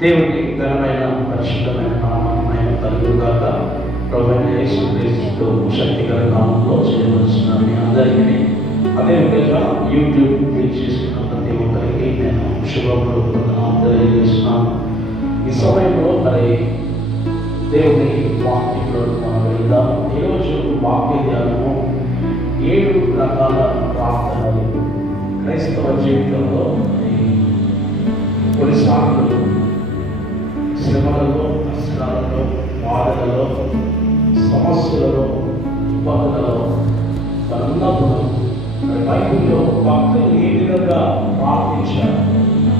దేవుని ఘనమైన పరిశుద్ధమైన నామమైన కలుగుగాక. ప్రభువైన యేసుక్రీస్తు శక్తిగల నామంలో చేయవలసిన మీ అందరికీ, అదేవిధంగా యూట్యూబ్ వీక్షిస్తున్న ప్రతి ఒక్కరికి నేను శుభములు తెలియజేస్తున్నాను. ఈ సమయంలో మరి దేవుని వాక్యంలో మనం వెళ్దాం. ఈరోజు వాక్య ధ్యానము 7 రకాల ప్రార్థనలు. క్రైస్తవ జీవితంలో కొన్నిసార్లు శ్రమలలో, కష్టాలలో, బాధలలో, సమస్యలలో, ఇబ్బందులలో ఉన్నప్పుడు బైబిల్లో భక్తులు ఏ విధంగా ప్రార్థించారు,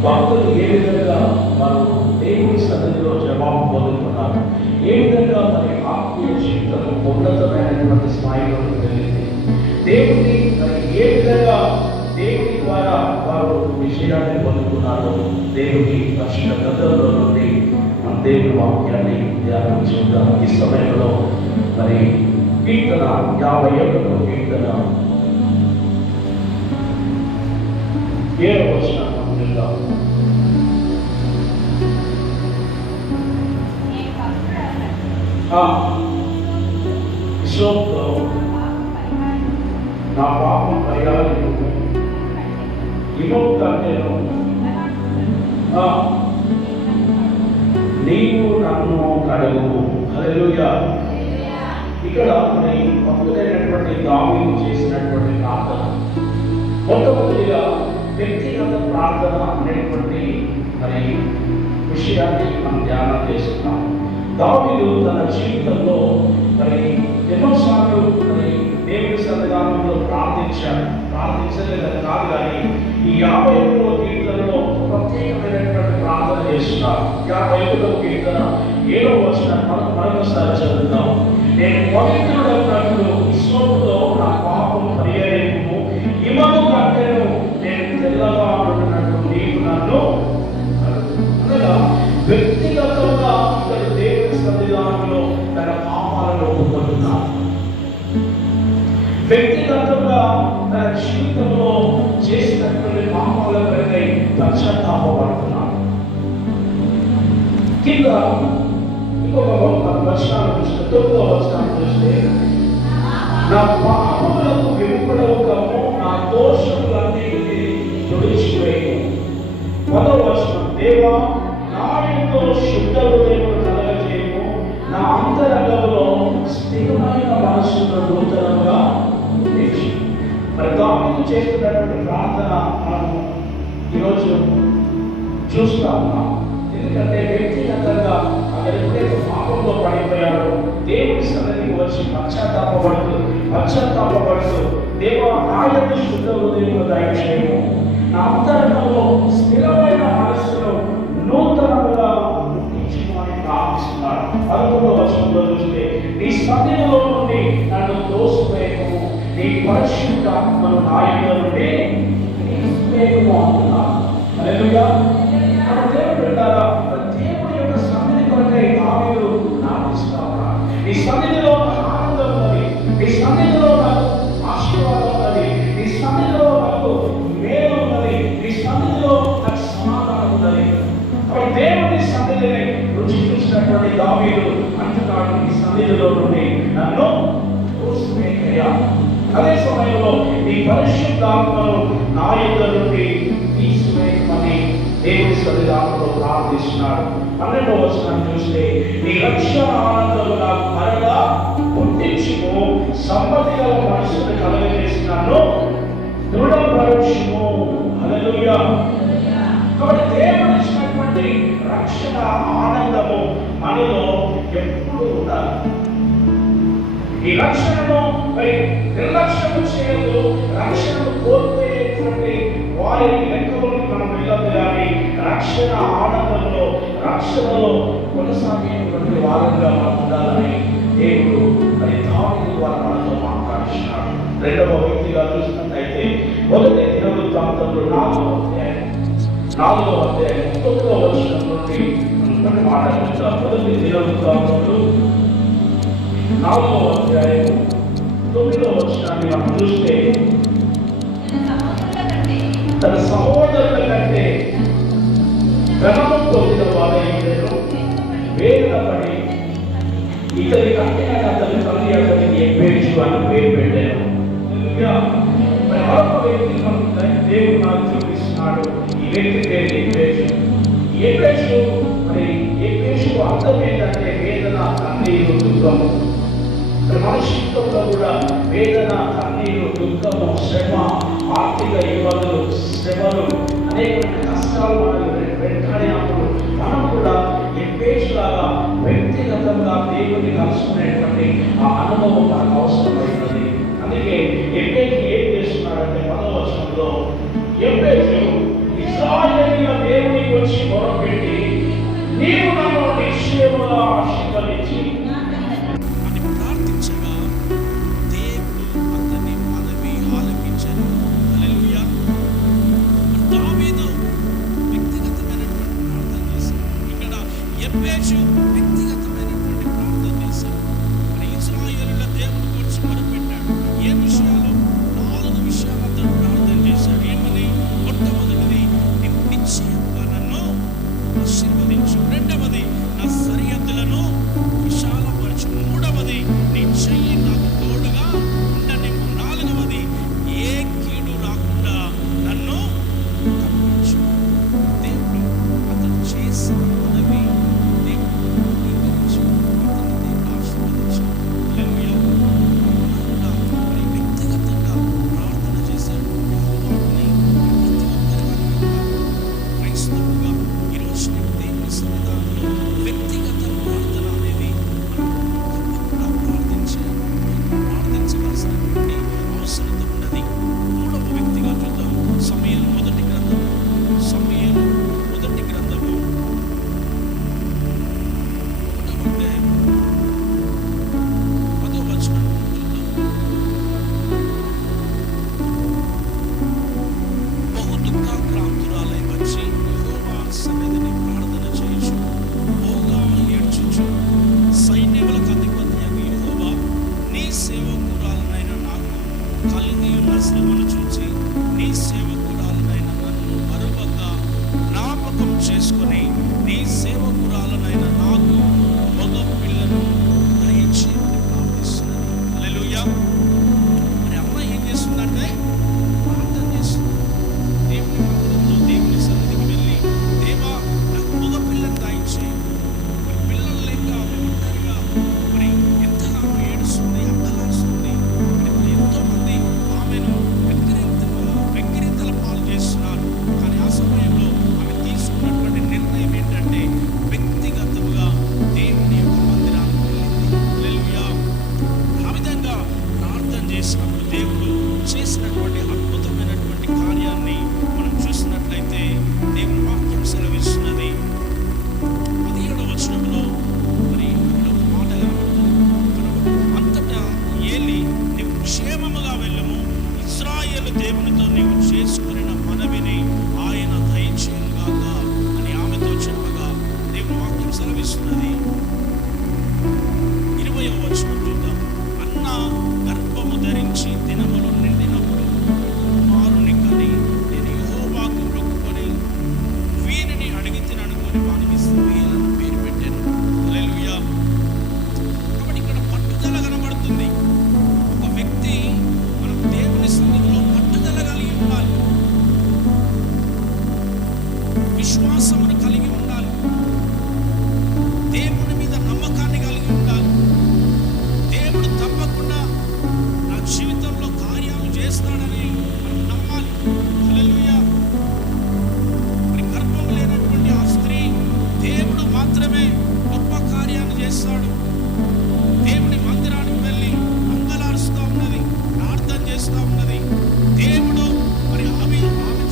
భక్తులు ఏ విధంగా వారు దేవుని సన్నిధిలో జవాబు పొందుతున్నారు, ఏ విధంగా మరి ఆత్మీయ జీవితం ఉన్నతమైనటువంటి స్థాయిలోకి వెళ్ళింది, దేవుని మరి ఏ విధంగా దేవుని ద్వారా వారు విజయాన్ని పొందుతున్నారు, దేవుని పరిశుద్ధ గ్రంథంలో నుండి మన దేవుని వాక్యాన్ని ధ్యానం చేద్దాం. ఈ సమయంలో మరి కీర్తన 51వ కీర్తన 7వ వచనం చూద్దాం. విశ్వంలో నా పాపం పరిహారం విముక్త అంటే నీవు నన్ను కడుగు. హల్లెలూయా. ఇక్కడ మరి భక్తుడైనటువంటి దావీదు చేసినటువంటి ప్రార్థన, మొట్టమొదటిగా వ్యక్తిగత ప్రార్థన అనేటువంటి మరి విషయాన్ని మనం ధ్యానం చేస్తున్నాం. దావీదు తన జీవితంలో మరి ఎన్నోసార్లు మరి దేవుని సన్నిధానంలో ప్రార్థించలేదని కాదు, కానీ ఈ 51వ కీర్తనలో ప్రత్యేకమైనటువంటి ప్రార్థన చేస్తున్నారు. 51వ కీర్తన 7వ వచనం మరొకసారి చదువుతాం. నేను పవిత్రుడన్నట్లు విశ్వములో నా పాపం పరిహరింపు, ఇమను కంటేను నేను తెల్లగా ఉంటున్నట్టు నీవు నన్ను. అనగా వ్యక్తిగతంగా ఇతడు దేవుని సన్నిధానంలో తన పాపాలను ఒప్పుకుంటున్నాడు. వ్యక్తిగతంగా తన జీవితంలో చేసినటువంటి పాపాల కొరకై పశ్చాత్తాపడుతున్నాడు. కింద ఇంకొక వచనాలు చూస్తే, 9వ వచనాలు చూస్తే, నా పాపములకు విముఖుడవుకము, నా దోషములన్నిటినీ తుడిచివేయు. 10వ వచనం, దేవా నా యందు శుద్ధ హృదయమును కలగజేయము, నా అంతరంగంలో స్థిరమైన మనస్సును నూతనంగా ఉంచు. మరి దావీదు చేస్తున్నటువంటి ప్రార్థన మనము ఈరోజు చూస్తా ఉన్నాం. ఎందుకంటే వ్యక్తిగతంగా అతను ఎప్పుడైతే పాపంలో పడిపోయాడో దేవుని సన్నిధికి వచ్చి పశ్చాత్తాపడుతూ దేవా నా యందు శుద్ధ హృదయమును దయచేయము, నా అంతరంగంలో స్థిరమైన మనస్సును నూతనంగా పుట్టించుమని ప్రార్థిస్తున్నాడు. 11వ వచనంలో చూస్తే, నీ సన్నిధిలో నుండి నన్ను తోసివేయము, నీ పరిశుద్ధాత్మను నా యందు నుండి తీసివేయము అంటున్నాడు. హల్లెలూయా. దేవుడు అంటారా, దేవుని యొక్క సన్నిధి కొరకై దావీదు ప్రార్థిస్తా ఉన్నాడు. నీ సన్నిధిలో ఆనందం ఉన్నది, నీ సన్నిధిలో నాకు ఆశీర్వాదం ఉన్నది, నీ సన్నిధిలో నాకు మేలు ఉన్నది, నీ సన్నిధిలో నాకు సమాధానం ఉన్నది. కాబట్టి దేవుని సన్నిధిని రుచి చూసినటువంటి దావీదు అంటున్నాడు, నీ సన్నిధిలో నుండి నన్ను తోసివేయయ్యా. అదే సమయంలో నీ పరిశుద్ధాత్మను నా యందు నుండి తీసివేయమని దేవుని సన్నిధానంలో ప్రార్థిస్తున్నాడు. 12వ వచనం చూస్తే, నీ రక్షణ ఆనందం నాకు మరలా పుట్టించుము, సంపత్తి గల మనస్సును కలగజేసినాను, దృఢపరచుము. హల్లెలూయా. కాబట్టి దేవుడు ఇచ్చినటువంటి రక్షణ ఆనందము మనలో ఎప్పుడు ఉండాలి. ఈ రక్షణను నిర్లక్ష్యము చేయదు, రక్షణను కోల్పోయేటువంటి వారిని లెక్కలోకి మనం వెళ్ళదు, కానీ రక్షణ ఆనందంలో, రక్షణలో కొనసాగేటువంటి వారంగా మనం ఉండాలని దేవుడు మరి దావీదు ద్వారా మనతో మాట్లాడుతున్నాడు. 2వ వ్యక్తిగా చూసినట్లయితే 1 దినవృత్తాంతంలో 4వ అధ్యాయం 9వ వచనం నుండి కొన్ని మాట్లాడుతాం. 1 దినవృత్తాంతంలో 4వ అధ్యాయం 9వ వచనాన్ని మనం చూస్తే, తన సహోదరుల కంటే ఘనము పొందిన వాడై ఇతని కంటే అతని తల్లి అతనికి ఎబ్బేజు అని పేరు పెట్టారు. మరి మరొక వ్యక్తి దేవుడు నాకు చూపిస్తున్నాడు. ఈ వ్యక్తి పేరు ఎబ్బేజు. ఎబ్బేజు మరి ఎబ్బేజు అర్థం ఏంటంటే వేదన, కన్నీరు, దుఃఖము. మనుషులతో కూడా వేదన, కన్నీరు, దుఃఖము, శ్రమ, ఆర్థిక ఇబ్బందులు, శ్రమలు, అనేకమైన కష్టాలు మనల్ని వెంటాడినప్పుడు మనం కూడా ఎబ్బేజులాగా వ్యక్తిగతంగా దేవుని కలుసుకునేటువంటి ఆ అనుభవం మనకు అవసరమైనది. అందుకే ఎబ్బేజు ఏం చేస్తున్నాడంటే 10వ వచనంలో ఎబ్బేజు ఇశ్రాయేలీయుల దేవునికి వచ్చి మొరపెట్టి, నీవు నన్ను నిశ్చయముగా ఆశీర్వదించి వ్యక్తిగతమైనటువంటి ప్రార్థన చేశాడు. ఇశ్రాయేలుల దేవుడికి వచ్చి మొరపెట్టాడు. ఏ విషయాలు? 4 విషయాలు అతను ప్రార్థన చేశాడు. ఏమని? మొట్టమొదటిది, నిశ్చయంగా నన్ను ఆశీర్వదించు. రెండవది, నా సరిహద్దులను విశాలపరచు. మూడవది, నీ చెయ్యి నాకు తోడుగా ఉండనివ్వు. నాలుగవది, ఏ కీడు రాకుండా నన్ను తప్పించు. దేవుడు అతను చేసిన మనవి చేసుకుని నీ సేవకురాలనైన నాకు మగ పిల్లను దయచేయమని ప్రార్థిస్తున్నాను. హల్లెలూయా. మరి అమ్మ ఏం చేస్తుందంటే ప్రార్థన చేస్తుంది. దేవుని మందిరంలో దేవుని సన్నిధికి వెళ్ళి, దేవా నాకు మగ పిల్లను దయచేయి. పిల్లలు లేక ఒంటరిగా మరి ఎంతగానో ఏడుస్తుంది, అంగలాడుస్తుంది. మరి ఎంతో మంది ఆమెను వెక్కిరింతల పాలు చేస్తున్నారు. కానీ ఆ సమయంలో తీసుకున్నటువంటి నిర్ణయం ఏంటంటే వ్యక్తిగతంగా దేవుని యొక్క మందిరానికి వెళ్ళింది. హల్లెలూయా. ఆ విధంగా ప్రార్థన చేసినప్పుడు దేవుడు చేసినటువంటి అద్భుతమైనటువంటి కార్యాన్ని మనం చూసినట్లయితే దేవుని వాక్యం సెలవిస్తున్నది. 17వ వచనంలో మరి ఒక మాట అంతటా ఏలి, నీవు క్షేమముగా వెళ్ళము, ఇశ్రాయేలు దేవునితో నీవు చేసుకున్న మనవిని ఆయన దయచేయుగాక అని ఆమెతో చెప్పగా దేవుని వాక్యం సెలవిస్తున్నది. 20వ వచనం చూద్దాం. అన్న గర్భము ధరించి దినములు నిండినప్పుడు కుమారుని కని నేను యెహోవాకు మొక్కుకొని వీరిని అడిగితే అనుకొని వానికి సమూయేలని పేరు పెట్టాను. హల్లెలూయా. కాబట్టి ఇక్కడ పట్టుదల కనబడుతుంది. ఒక వ్యక్తి మనం దేవుని సన్నిధిలో పట్టుదల కలిగి ఉండాలి, విశ్వాసమును కలిగి ఉండాలి, దేవుని మీద నమ్మకాన్ని కలిగి ఉండాలి. దేవుడు తప్పకుండా నా జీవితంలో కార్యాలు చేస్తాడని మనం నమ్మాలి. హల్లెలూయా. మరి గర్భం లేనటువంటి ఆ స్త్రీ దేవుడు మాత్రమే గొప్ప కార్యాన్ని చేస్తాడు. దేవుని మందిరానికి వెళ్ళి అంగలారుస్తూ ఉన్నది, ప్రార్థన చేస్తూ ఉన్నది. దేవుడు మరి ఆమె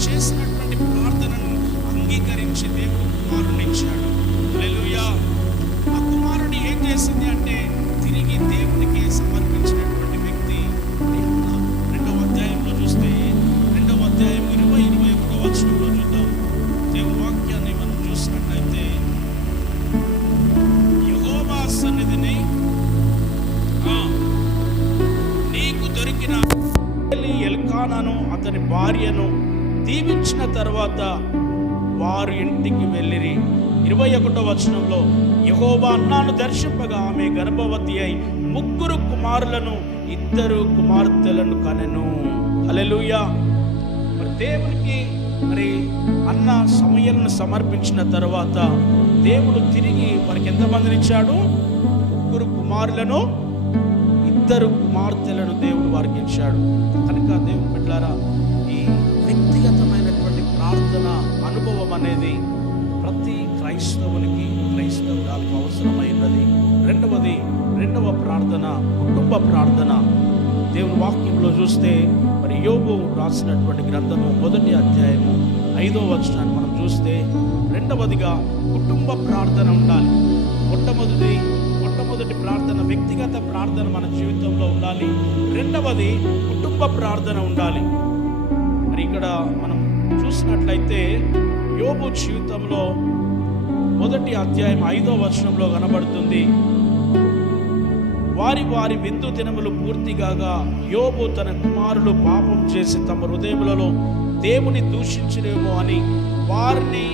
చేసినటువంటి ప్రార్థనను అంగీకరించి దేవుడు కుమారుని ఇచ్చాడు. హల్లెలూయా. ఆ కుమారుని ఏం చేసింది అంటే తిరిగి దేవునికి సమర్పించినటువంటి వ్యక్తి. 2వ అధ్యాయంలో చూస్తే 2వ అధ్యాయం 20-21 వచనంలో చూద్దాం. దేవుని వాక్యాన్ని మనం చూసినట్లయితే యెహోవా సన్నిధిని నీకు దొరికిన ఎల్కానాను అతని భార్యను దీవించిన తర్వాత వారు ఇంటికి వెళ్ళిరి. 21వ వచనంలో యెహోవా అన్నాను దర్శింపగా ఆమె గర్భవతి అయి 3 కుమారులను 2 కుమార్తెలను కనెను. హల్లెలూయా. మరి దేవునికి మరి అన్న సమయలను సమర్పించిన తర్వాత దేవుడు తిరిగి వారికి ఎంతమందిని ఇచ్చాడు? 3 కుమారులను 2 కుమార్తెలను దేవుడు వారికి ఇచ్చాడు. కనుక దేవుని బిడ్డలారా, ఈ వ్యక్తిగతమైనటువంటి ప్రార్థన అనుభవం అనేది ప్రతి క్రైస్తవురాలకు అవసరమైనది. రెండవ ప్రార్థన కుటుంబ ప్రార్థన. దేవుని వాక్యంలో చూస్తే మరి యోబు రాసినటువంటి గ్రంథము 1వ అధ్యాయము 5వ వచనాన్ని మనం చూస్తే, రెండవదిగా కుటుంబ ప్రార్థన ఉండాలి. మొట్టమొదటి ప్రార్థన వ్యక్తిగత ప్రార్థన మన జీవితంలో ఉండాలి. రెండవది కుటుంబ ప్రార్థన ఉండాలి. మరి ఇక్కడ మనం చూసినట్లయితే యోబు జీవితంలో 1వ అధ్యాయం 5వ వచనంలో కనబడుతుంది, వారి విందు దినములు పూర్తిగాగా యోబు తన కుమారులు పాపం చేసి తమ హృదయములలో దేవుని దూషించలేమో అని వారిని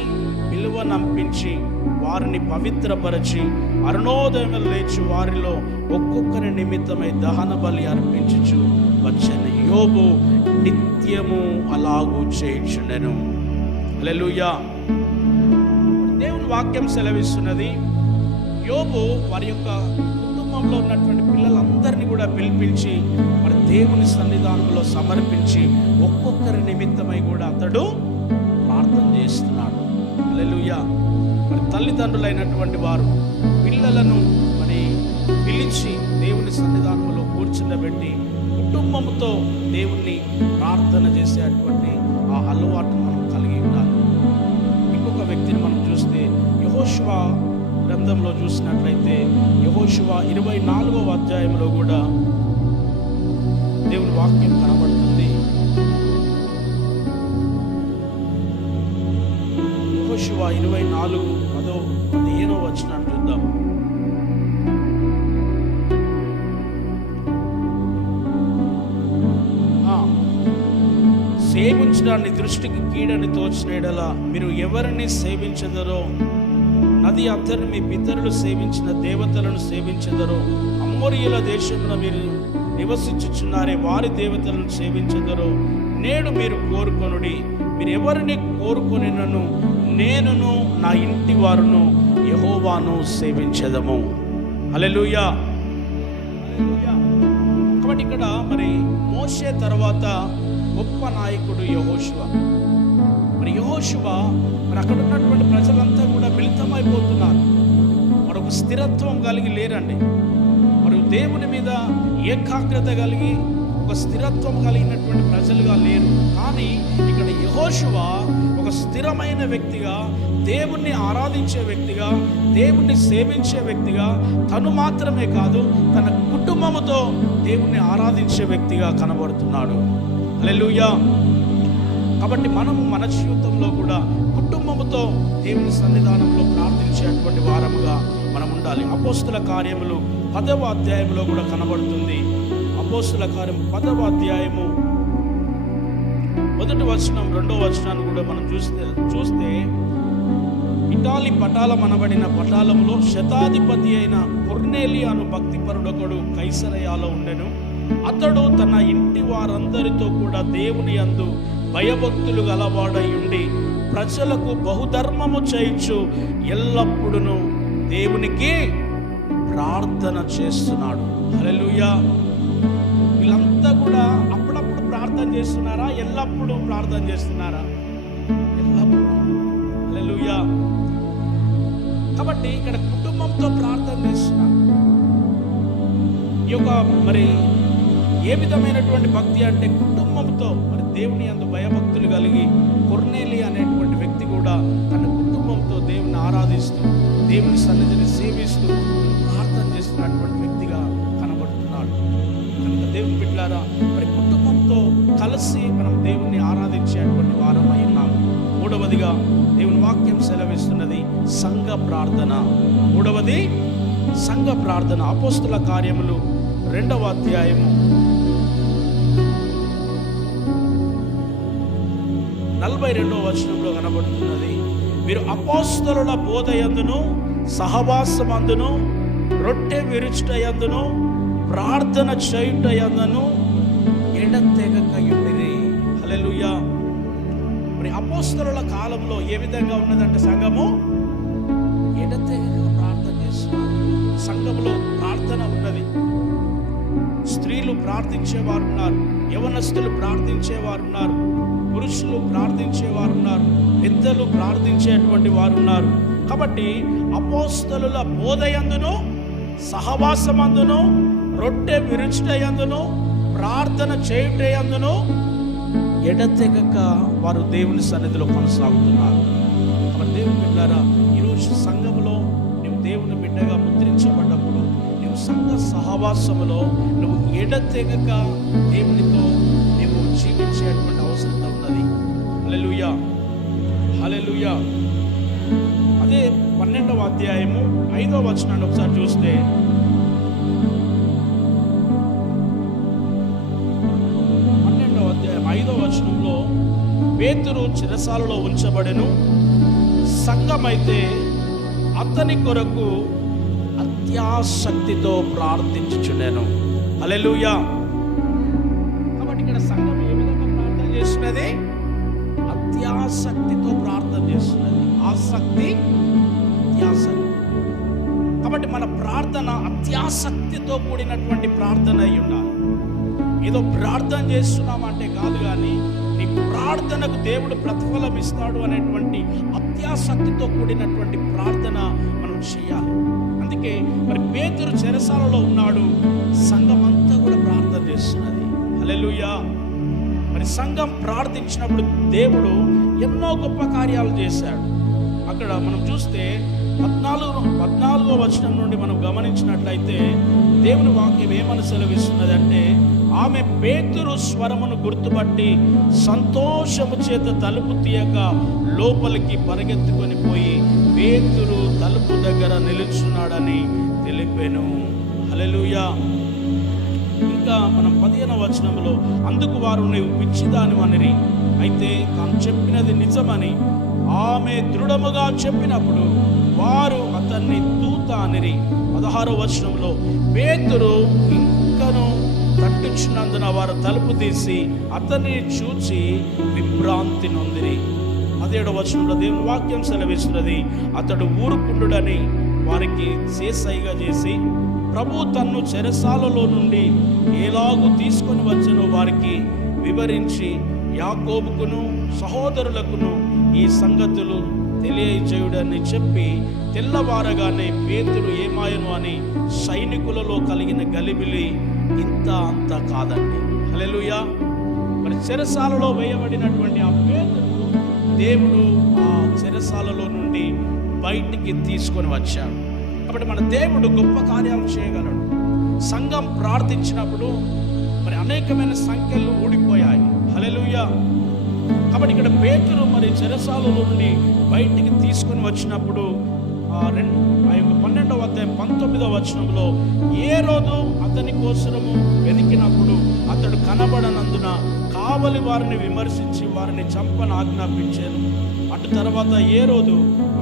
విలువనంపించి వారిని పవిత్రపరచి అరుణోదయములు లేచి వారిలో ఒక్కొక్కరి నిమిత్తమై దహన బలి అర్పించుచు వచ్చిన యోబు నిత్యము అలాగూ చేయుచుండెను. హల్లెలూయా. దేవుని వాక్యం సెలవిస్తున్నది, యోబు వారి యొక్క కుటుంబంలో ఉన్నటువంటి పిల్లలందరినీ కూడా పిలిపించి మరి దేవుని సన్నిధానంలో సమర్పించి ఒక్కొక్కరి నిమిత్తమై కూడా అతడు ప్రార్థన చేస్తున్నాడు. హల్లెలూయా. మరి తల్లిదండ్రులైనటువంటి వారు పిల్లలను మరి పిలిచి దేవుని సన్నిధానంలో కూర్చుండబెట్టి కుటుంబంతో దేవుణ్ణి ప్రార్థన చేసేటువంటి ఆ అలవాటు మనం కలిగి ఉండాలి. ఇంకొక వ్యక్తిని మనం చూస్తే యెహోషువ గ్రంథంలో చూసినట్లయితే యెహోషువ 24వ అధ్యాయంలో కూడా దేవుని వాక్యం కనబడుతుంది. యెహోషువ 24:15 వచనాన్ని చూద్దాం. సేవించడాన్ని దృష్టికి కీడని తోచిన యెడల మీరు ఎవరిని సేవించెదరో, నది అద్దరు మీ పితరులు సేవించిన దేవతలను సేవించెదరో, అమోరీయుల దేశంలో మీరు నివసించుచున్నారే వారి దేవతలను సేవించెదరో, నేడు మీరు కోరుకొనుడి. మీరు ఎవరిని కోరుకొనినను నేనును నా ఇంటి వారును యెహోవాను సేవించెదము. హల్లెలూయా. కాబట్టి ఇక్కడ మరి మోషే తర్వాత గొప్ప నాయకుడు యెహోషువ. మరి యెహోషువ మరి అక్కడ ఉన్నటువంటి ప్రజలంతా కూడా మిళితమైపోతున్నారు. మరొక స్థిరత్వం కలిగి లేరండి. మరి దేవుని మీద ఏకాగ్రత కలిగి ఒక స్థిరత్వం కలిగినటువంటి ప్రజలుగా లేరు. కానీ ఇక్కడ యెహోషువ ఒక స్థిరమైన వ్యక్తిగా, దేవుణ్ణి ఆరాధించే వ్యక్తిగా, దేవుణ్ణి సేవించే వ్యక్తిగా, తను మాత్రమే కాదు తన కుటుంబముతో దేవుణ్ణి ఆరాధించే వ్యక్తిగా కనబడుతున్నాడు. హల్లెలూయా. కాబట్టి మనము మన జీవితంలో కూడా కుటుంబముతో దేవుని సన్నిధానంలో ప్రార్థించేటువంటి వారముగా మనం ఉండాలి. అపోస్తుల కార్యములు 10వ అధ్యాయంలో కూడా కనబడుతుంది. అపోస్తుల కార్యం 10వ అధ్యాయము 1వ వచనం 2వ వచనాన్ని కూడా మనం చూస్తే ఇటాలి పటాలం అనబడిన పటాలంలో శతాధిపతి అయిన కొర్నేలి అను భక్తిపరుడొకడు కైసరయాలో ఉండెను. అతడు తన ఇంటి వారందరితో కూడా దేవుని యందు భయభక్తులు గలవాడై ఉండి ప్రజలకు బహుధర్మము చేయించు ఎల్లప్పుడూ దేవునికి ప్రార్థన చేస్తున్నాడు. హల్లెలూయా. వీళ్ళంతా కూడా అప్పుడప్పుడు ప్రార్థన చేస్తున్నారా? ఎల్లప్పుడూ ప్రార్థన చేస్తున్నారా? ఎల్లప్పుడూ. హల్లెలూయా. కాబట్టి ఇక్కడ కుటుంబంతో ప్రార్థన చేస్తున్నారు. ఈ యొక్క మరి ఏ విధమైనటువంటి భక్తి అంటే కుటుంబంతో మరి దేవుని యందు భయభక్తులు కలిగి కొర్నేలి అనేటువంటి వ్యక్తి కూడా తన కుటుంబంతో దేవుని ఆరాధిస్తూ దేవుని సన్నిధిని సేవిస్తూ ప్రార్థన చేస్తున్నటువంటి వ్యక్తిగా కనబడుతున్నాడు. కనుక దేవుని బిడ్డలారా, మరి కుటుంబంతో కలిసి మనం దేవుణ్ణి ఆరాధించేటువంటి వారమై ఉన్నాము. మూడవదిగా దేవుని వాక్యం సెలవిస్తున్నది సంఘ ప్రార్థన. మూడవది సంఘ ప్రార్థన. అపోస్తుల కార్యములు 2వ అధ్యాయము 42వ వచనంలో కనబడుతున్నది, మీరు అపోస్తలుల బోధయందును సహవాసమందును రొట్టె విరుచుటయందును ప్రార్థన చేయుటయందును ఎడతెగక ఉండిరి. హల్లెలూయా. మరి అపోస్తలుల కాలంలో ఏ విధంగా ఉన్నదంటే సంఘము ఎడతెగక ప్రార్థన చేస్తున్నారు. సంఘములో ప్రార్థన ఉన్నది. స్త్రీలు ప్రార్థించేవారు ఉన్నారు, యవనస్తులు ప్రార్థించేవారు ఉన్నారు, పురుషులు ప్రార్థించేవారు ఉన్నారు, పెద్దలు ప్రార్థించేటువంటి వారు ఉన్నారు. కాబట్టి అపోస్తలుల బోధయందును సహవాసమందును రొట్టె విరుచుటయందును ప్రార్థన చేయుటయందును ఎడతెగక వారు దేవుని సన్నిధిలో కొనసాగుతున్నారు. కాబట్టి దేవుని బిడ్డారా, ఈరోజు సంఘములో నువ్వు దేవుని బిడ్డగా ముద్రించబడ్డప్పుడు నువ్వు సంఘ సహవాసములో నువ్వు ఎడతెగక దేవునితో నువ్వు జీవించేటువంటి అవసరం ఉన్నది. హల్లెలూయా, హల్లెలూయా. అదే 12వ అధ్యాయము 5వ వచనాన్ని ఒకసారి చూస్తే, 12వ అధ్యాయం 5వ వచనంలో, పేతురు చెరసాలలో ఉంచబడెను, సంఘమైతే అతని కొరకు అత్యాసక్తితో ప్రార్థించుచుండెను. హల్లెలూయా. కాబట్టి ఇక్కడ సంఘం ఏ విధంగా ప్రార్థన చేస్తున్నది? అత్యాసక్తితో ప్రార్థన చేస్తున్నది. ఆసక్తి, అత్యాసక్తి. కాబట్టి మన ప్రార్థన అత్యాసక్తితో కూడినటువంటి ప్రార్థన అయి ఉండాలి. ఏదో ప్రార్థన చేస్తున్నామంటే కాదు, కానీ నీ ప్రార్థనకు దేవుడు ప్రతిఫలం ఇస్తాడు అనేటువంటి అత్యాసక్తితో కూడినటువంటి ప్రార్థన మనం చేయాలి. అందుకే మరి పేతురు చెరసాలలో ఉన్నాడు, సంఘం అంతా కూడా ప్రార్థన చేస్తున్నది. హల్లెలూయా. మరి సంఘం ప్రార్థించినప్పుడు దేవుడు ఎన్నో గొప్ప కార్యాలు చేశాడు. అక్కడ మనం చూస్తే 14వ వచనం నుండి మనం గమనించినట్లయితే దేవుని వాక్యం ఏమని సెలవిస్తున్నది అంటే, ఆమె పేతురు స్వరమును గుర్తుపట్టి సంతోషము చేత తలుపు తీయక లోపలికి పరిగెత్తుకొని పోయి పేతురు తలుపు దగ్గర నిలుచున్నాడని తెలిపాను. హల్లెలూయా. ఇంకా మనం 15వ వచనంలో, అందుకు వారు నీవు పిచ్చిదానివనిరి, అయితే తాను చెప్పినది నిజమని ఆమె దృఢముగా చెప్పినప్పుడు వారు అతన్ని దూత అనిరి. 16వ వచనంలో, పేతురు ఇంకను తట్టుచున్నందున వారు తలుపు తీసి అతన్ని చూచి విభ్రాంతి నొందిరి. 17వ వచనంలో దేవుని వాక్యం సెలవిస్తున్నది, అతడు ఊరుకుండుడని వారికి చేసైగా చేసి ప్రభు తన్ను చెరసాలలో నుండి ఎలాగూ తీసుకొని వచ్చెనో వారికి వివరించి యాకోబుకును సహోదరులకును ఈ సంగతులు తెలియజేయుడని చెప్పి తెల్లవారగానే పేతురు ఏమాయను అని సైనికులలో కలిగిన గలిబిలి ఇంత అంత కాదండి. హల్లెలూయా. మరి చెరసాలలో వేయబడినటువంటి ఆ పేతురు దేవుడు ఆ చెరసాలలో నుండి బయటికి తీసుకొని వచ్చాడు. కాబట్టి మన దేవుడు గొప్ప కార్యాలు చేయగలడు. సంఘం ప్రార్థించినప్పుడు మరి అనేకమైన సంఖ్యలు ఊడిపోయాయి. హల్లెలూయా. కాబట్టి ఇక్కడ పేతురు మరి చెరసాలలో నుండి బయటికి తీసుకొని వచ్చినప్పుడు ఆ 12వ అధ్యాయం 19వ వచనంలో, ఏ రోజు అతని కోసము వెతికినప్పుడు అతడు కనబడనందున కావలి వారిని విమర్శించి వారిని చంపని ఆజ్ఞాపించాను. అటు తర్వాత ఏ రోజు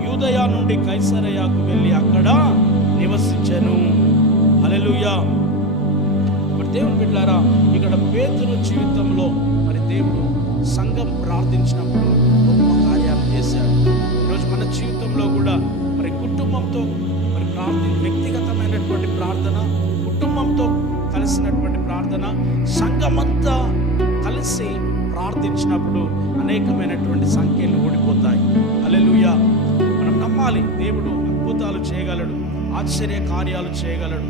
యూదయ నుండి కైసరయాకు వెళ్ళి అక్కడ నివసించాను. హల్లెలూయా. మరి దేవుని బిడ్డలారా, ఇక్కడ పేతురు జీవితంలో మరి దేవుడు సంఘం ప్రార్థించినప్పుడు గొప్ప కార్యాలు చేశాడు. ఈరోజు మన జీవితంలో కూడా మరి కుటుంబంతో మరి వ్యక్తిగతమైనటువంటి ప్రార్థన, కుటుంబంతో కలిసినటువంటి ప్రార్థన, సంఘమంతా కలిసి ప్రార్థించినప్పుడు అనేకమైనటువంటి సంఖ్యలు ఊడిపోతాయి. హల్లెలూయా. మనం నమ్మాలి, దేవుడు అద్భుతాలు చేయగలడు, ఆశ్చర్య కార్యాలు చేయగలడు,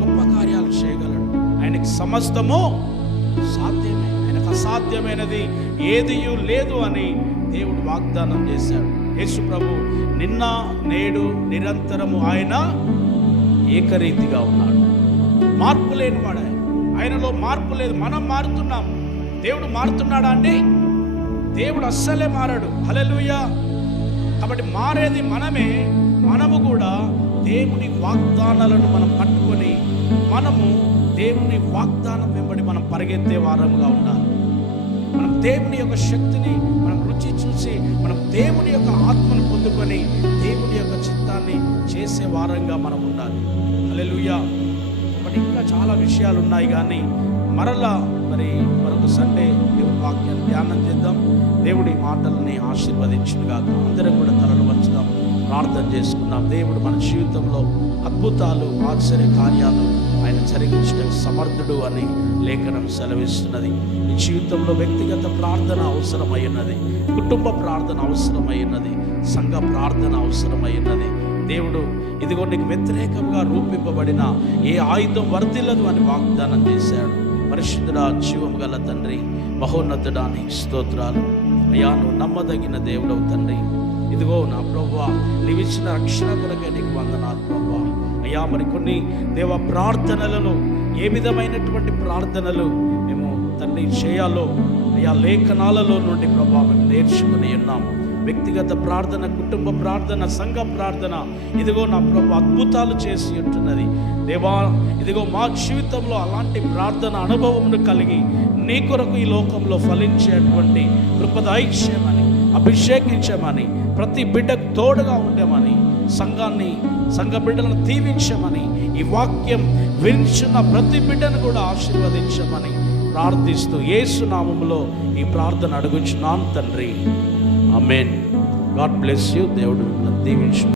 గొప్ప కార్యాలు చేయగలడు. ఆయనకి సమస్తము సాధ్యమే, ఆయనకు అసాధ్యమైనది ఏది లేదు అని దేవుడు వాగ్దానం చేశాడు. యేసు ప్రభు నిన్న నేడు నిరంతరము ఆయన ఏకరీతిగా ఉన్నాడు. మార్పు లేనివాడు ఆయన. ఆయనలో మార్పు లేదు. మనం మారుతున్నాం. దేవుడు మారుతున్నాడా అండి? దేవుడు అస్సలే మారడు. హల్లెలూయా. కాబట్టి మారేది మనమే. మనము కూడా దేవుని వాగ్దానాలను మనం పట్టుకొని మనము దేవుని వాగ్దానం వెంబడి మనం పరిగెత్తే వారముగా ఉండాలి. మనం దేవుని యొక్క శక్తిని మనం రుచి చూసి మనం దేవుని యొక్క ఆత్మను పొందుకొని దేవుని యొక్క చిత్తాన్ని చేసే వారంగా మనం ఉండాలి. హల్లెలూయా. బట్ ఇంకా చాలా విషయాలు ఉన్నాయి, కానీ మరొక సండే దేవుని వాక్యాన్ని ధ్యానం చేద్దాం. దేవుడి మాటల్ని ఆశీర్వదించుగాక. అందరం కూడా తలలు వంచుదాం, ప్రార్థన చేసుకుందాం. దేవుడు మన జీవితంలో అద్భుతాలు, ఆశ్చర్య కార్యాలు ఆయన జరిగించడానికి సమర్థుడు అని లేఖనం సెలవిస్తున్నది. ఈ జీవితంలో వ్యక్తిగత ప్రార్థన అవసరమై ఉన్నది, కుటుంబ ప్రార్థన అవసరమై ఉన్నది, సంఘ ప్రార్థన అవసరమై ఉన్నది. దేవుడు ఇదిగో నీకు వ్యతిరేకంగా రూపింపబడిన ఏ ఆయుధం వర్ధిల్లదు అని వాగ్దానం చేశాడు. పరిశుద్ధుడా, జీవం గల తండ్రి, మహోన్నతుడా, నీకు స్తోత్రాలు అయ్యా. నువ్వు నమ్మదగిన దేవుడవు తండ్రి. ఇదిగో నా ప్రభువా, నీవిచ్చిన రక్షణ కొరకే నీకు వందనాలు ప్రభువా. అయ్యా, మరి కొన్ని దేవ ప్రార్థనలను, ఏ విధమైనటువంటి ప్రార్థనలు మేము తండ్రి చేయాలో అయ్యా లేఖనాలలో నుండి ప్రభువా మేము నేర్చుకుని ఉన్నాం. వ్యక్తిగత ప్రార్థన, కుటుంబ ప్రార్థన, సంఘ ప్రార్థన ఇదిగో నా ప్రభు అద్భుతాలు చేసి ఉంటున్నది దేవా. ఇదిగో మా జీవితంలో అలాంటి ప్రార్థన అనుభవమును కలిగి నీ కొరకు ఈ లోకంలో ఫలించేటువంటి కృప దయచేయమని, అభిషేకించమని, ప్రతి బిడ్డకు తోడుగా ఉండమని, సంఘ బిడ్డలను దీవించమని, ఈ వాక్యం వింటున్న ప్రతి బిడ్డను కూడా ఆశీర్వదించమని ప్రార్థిస్తూ యేసు నామములో ఈ ప్రార్థన అడుగుచున్నాను తండ్రి. ఆమేన్. God bless you. దేవుడు మిమ్మల్ని దీవించు.